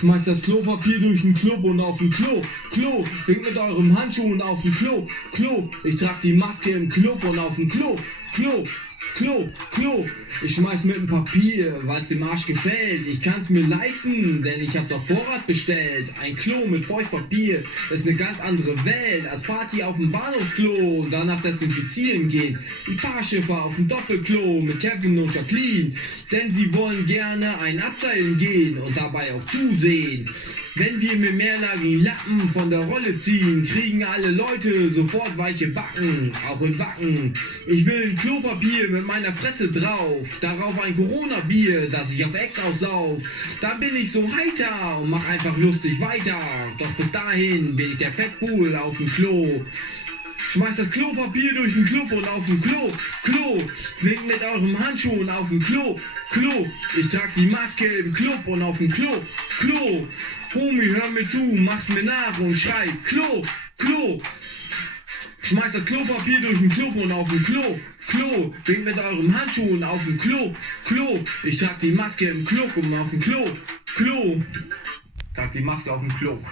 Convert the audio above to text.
Schmeißt das Klopapier durch den Club und auf den Klo. Klo, winkt mit eurem Handschuhen auf den Klo. Klo, ich trag die Maske im Club und auf den Klo. Klo, Klo, Klo. Ich schmeiß mit dem Papier, weil's dem Arsch gefällt. Ich kann's mir leisten, denn ich hab's auf Vorrat bestellt. Ein Klo mit Feuchtpapier ist eine ganz andere Welt als Party auf dem Bahnhofsklo und danach desinfizieren gehen. Die Paarschiffer auf dem Doppelklo mit Kevin und Jacqueline, denn sie wollen gerne ein Abseilen gehen und dabei auch zusehen. Wenn wir mit mehrlagigen Lappen von der Rolle ziehen, kriegen alle Leute sofort weiche Backen, auch in Wacken. Ich will ein Klopapier mit meiner Fresse drauf, darauf ein Corona-Bier, das ich auf Ex aussauf. Dann bin ich so heiter und mach einfach lustig weiter. Doch bis dahin bin ich der Fettbuhl auf dem Klo. Schmeißt das Klopapier durch den Club und auf den Klo. Klo, winkt mit eurem Handschuhen auf den Klo. Klo, ich trag die Maske im Club und auf dem Klo. Klo, Homie, hör mir zu, mach's mir nach und schrei Klo, Klo. Schmeißt das Klopapier durch den Club und auf den Klo. Klo, winkt mit eurem Handschuhen auf dem Klo. Klo, ich trag die Maske im Club und auf dem Klo. Klo, trag die Maske auf dem Klo.